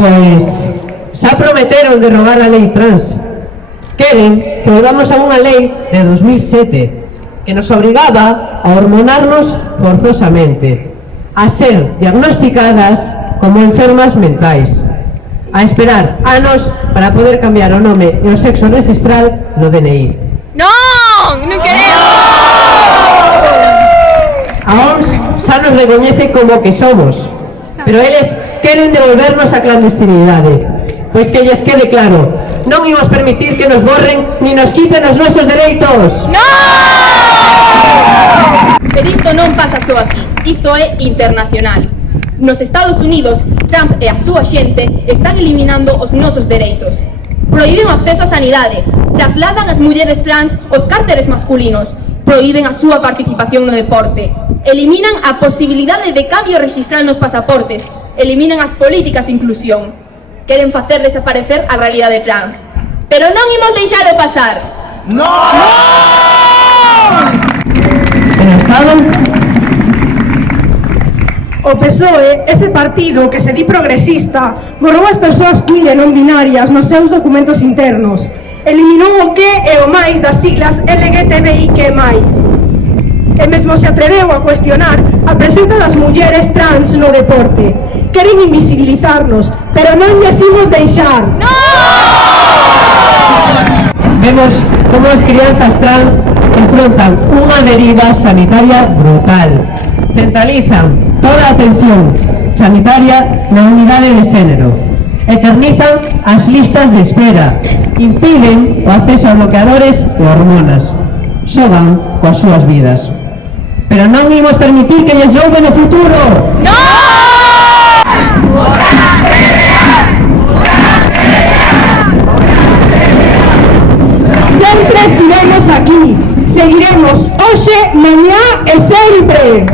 Pois xa prometeron derrogar a lei trans. Queren que volvamos a unha lei de 2007 que nos obrigaba a hormonarnos forzosamente, a ser diagnosticadas como enfermas mentais, a esperar anos para poder cambiar o nome e o sexo ancestral no DNI. Non, non queremos! A OMS xa nos recoñece como que somos, pero eles queren devolvernos a clandestinidade. Pois que lles quede claro, non imos permitir que nos borren ni nos quiten os nosos dereitos. Pero isto non pasa só aquí, isto é internacional. Nos Estados Unidos, Trump e a súa xente están eliminando os nosos dereitos. Prohíben o acceso á sanidade, trasladan as mulleres trans aos cárceres masculinos, prohíben a súa participación no deporte, eliminan a posibilidade de cambio registral nos pasaportes, eliminan as políticas de inclusión. Queren facer desaparecer a realidade trans. Pero non imos deixalo pasar. Pero Estado... O PSOE, ese partido que se di progresista, borrou as persoas queer e non binarias nos seus documentos internos. Eliminou o que e o máis das siglas LGTBIQ+. E mesmo se atreveu a cuestionar a presenza das mulleres trans no deporte. Queren invisibilizarnos, pero non lles imos deixar. Vemos como as crianzas trans enfrontan unha deriva sanitaria brutal. Centralizan toda a atención sanitaria na unidade de xénero. Eternizan as listas de espera. Impiden o acceso a bloqueadores e hormonas. Xogan coas súas vidas. Pero non imos permitir que lles rouben o futuro. Sempre estivemos aquí. Seguiremos hoxe, mañá e sempre.